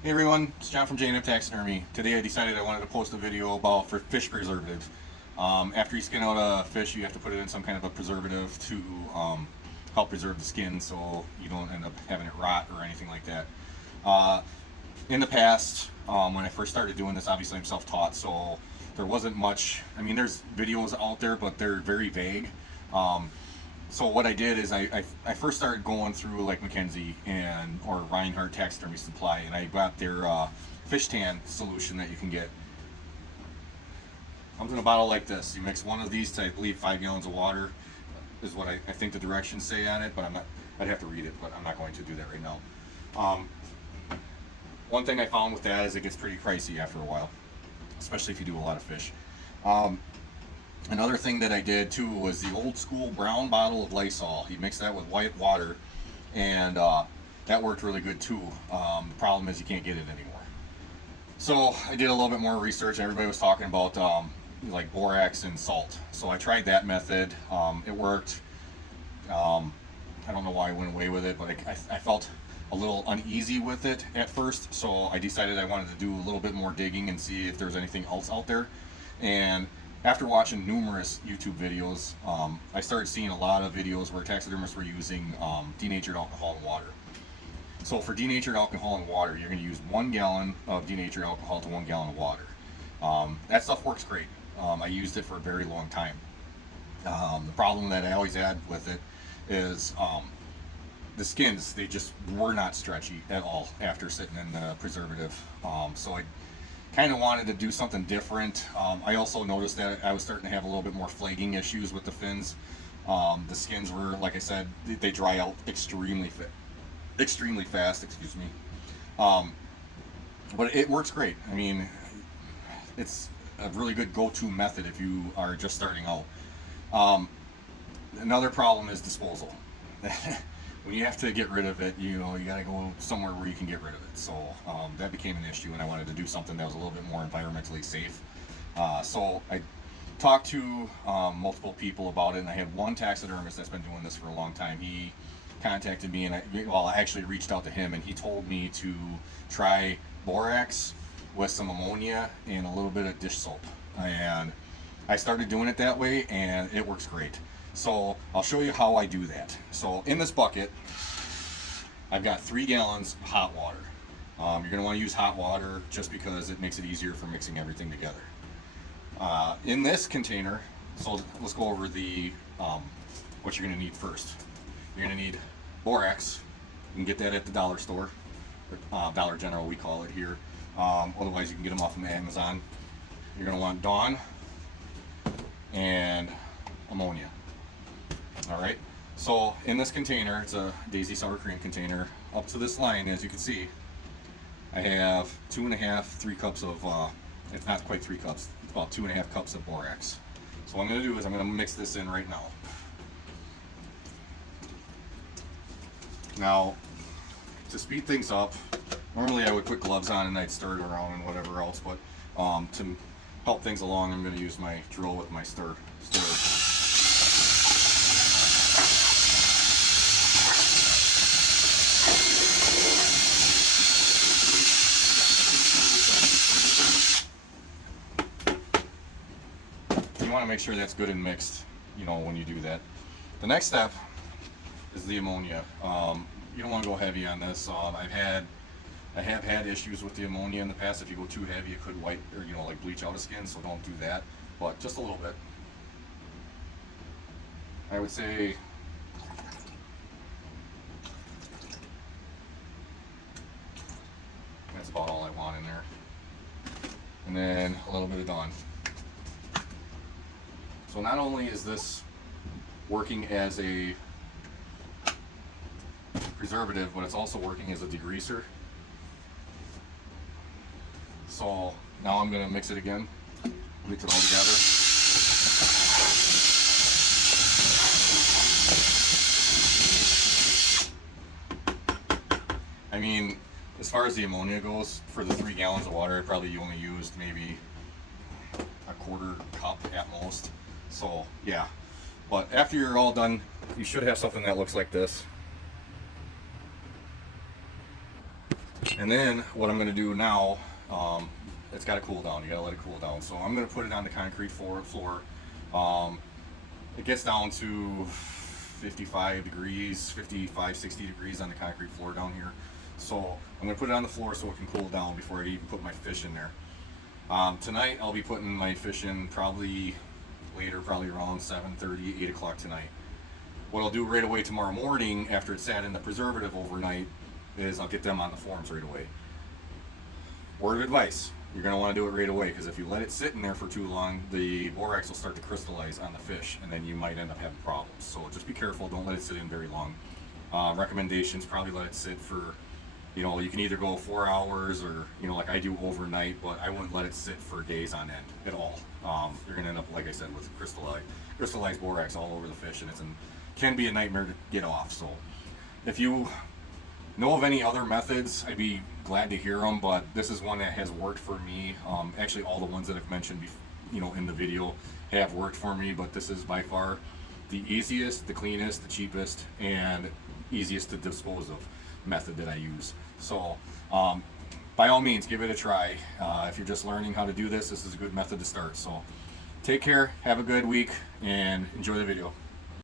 Hey everyone, it's John from J&M Taxidermy. Today I decided I wanted to post a video about for fish preservatives. After you skin out a fish, you have to put it in some kind of a preservative to help preserve the skin so you don't end up having it rot or anything like that. Uh, in the past, when I first started doing this, obviously I'm self-taught, so there wasn't much. I mean, there's videos out there, but they're very vague. Um, so what I did is I first started going through like Mackenzie and or Reinhardt Taxidermy Supply, and I got their fish tan solution that you can get. Comes in a bottle like this. You mix one of these to, I believe, 5 gallons of water is what I think the directions say on it, but I'm not. I'd have to read it, but I'm not going to do that right now. Um, One thing I found with that is it gets pretty pricey after a while, especially if you do a lot of fish. Um, Another thing that I did too was the old school brown bottle of Lysol. You mix that with white water, and that worked really good too. The problem is you can't get it anymore. So I did a little bit more research. Everybody was talking about like borax and salt. So I tried that method. It worked. I don't know why I went away with it, but I felt a little uneasy with it at first. So I decided I wanted to do a little bit more digging and see if there's anything else out there. And after watching numerous YouTube videos, I started seeing a lot of videos where taxidermists were using denatured alcohol and water. So for denatured alcohol and water, you're going to use 1 gallon of denatured alcohol to 1 gallon of water. That stuff works great. I used it for a very long time. The problem that I always had with it is the skins, they just were not stretchy at all after sitting in the preservative. So I kind of wanted to do something different. I also noticed that I was starting to have a little bit more flaking issues with the fins. The skins were, like I said, they dry out extremely fast. Excuse me. But it works great. I mean, it's a really good go-to method if you are just starting out. Another problem is disposal. When you have to get rid of it, you got to go somewhere where you can get rid of it. So that became an issue, and I wanted to do something that was a little bit more environmentally safe. So I talked to multiple people about it, and I had one taxidermist that's been doing this for a long time. He contacted me, and I actually reached out to him, and he told me to try borax with some ammonia and a little bit of dish soap. And I started doing it that way, and it works great. So I'll show you how I do that. So in this bucket, I've got 3 gallons of hot water. You're going to want to use hot water just because it makes it easier for mixing everything together. In this container, so let's go over the what you're going to need first. You're going to need borax. You can get that at the dollar store, Dollar General we call it here. Otherwise you can get them off of Amazon. You're going to want Dawn and ammonia. All right, so in this container, it's a Daisy sour cream container. Up to this line, as you can see, I have 2.5, 3 cups of, it's not quite 3 cups, it's about 2.5 cups of borax. So what I'm gonna do is I'm gonna mix this in right now. Now, to speed things up, normally I would put gloves on and I'd stir it around and whatever else, but to help things along, I'm gonna use my drill with my stir. You want to make sure that's good and mixed, when you do that. The next step is the ammonia. You don't want to go heavy on this. I have had issues with the ammonia in the past. If you go too heavy, it could white or like bleach out a skin. So don't do that. But just a little bit. I would say that's about all I want in there. And then a little bit of Dawn. So not only is this working as a preservative, but it's also working as a degreaser. So now I'm going to mix it again, mix it all together. I mean, as far as the ammonia goes, for the 3 gallons of water, I probably only used maybe a 1/4 cup at most. So yeah, but after you're all done, you should have something that looks like this. And then what I'm gonna do now, it's gotta cool down. You gotta let it cool down. So I'm gonna put it on the concrete floor. Um, it gets down to 55 degrees, 55, 60 degrees on the concrete floor down here. So I'm gonna put it on the floor so it can cool down before I even put my fish in there. Tonight I'll be putting my fish in probably later, probably around 7:30, 8 o'clock tonight. What I'll do right away tomorrow morning after it's sat in the preservative overnight is I'll get them on the forms right away. Word of advice, you're going to want to do it right away, because if you let it sit in there for too long, the borax will start to crystallize on the fish, and then you might end up having problems. So just be careful, don't let it sit in very long. Recommendations, probably let it sit for, you can either go 4 hours or, like I do overnight, but I wouldn't let it sit for days on end at all. You're going to end up, like I said, with crystallized borax all over the fish, and can be a nightmare to get off. So if you know of any other methods, I'd be glad to hear them, but this is one that has worked for me. Actually, all the ones that I've mentioned in the video have worked for me, but this is by far the easiest, the cleanest, the cheapest, and easiest to dispose of method that I use. So by all means, give it a try. If you're just learning how to do this, this is a good method to start. So take care, have a good week, and enjoy the video.